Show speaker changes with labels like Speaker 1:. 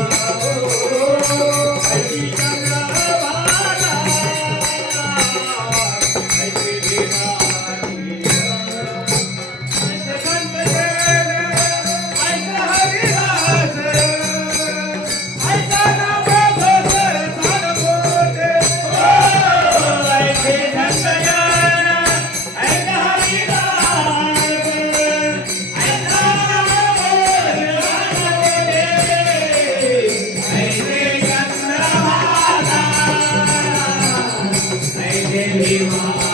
Speaker 1: Oh, Thank you.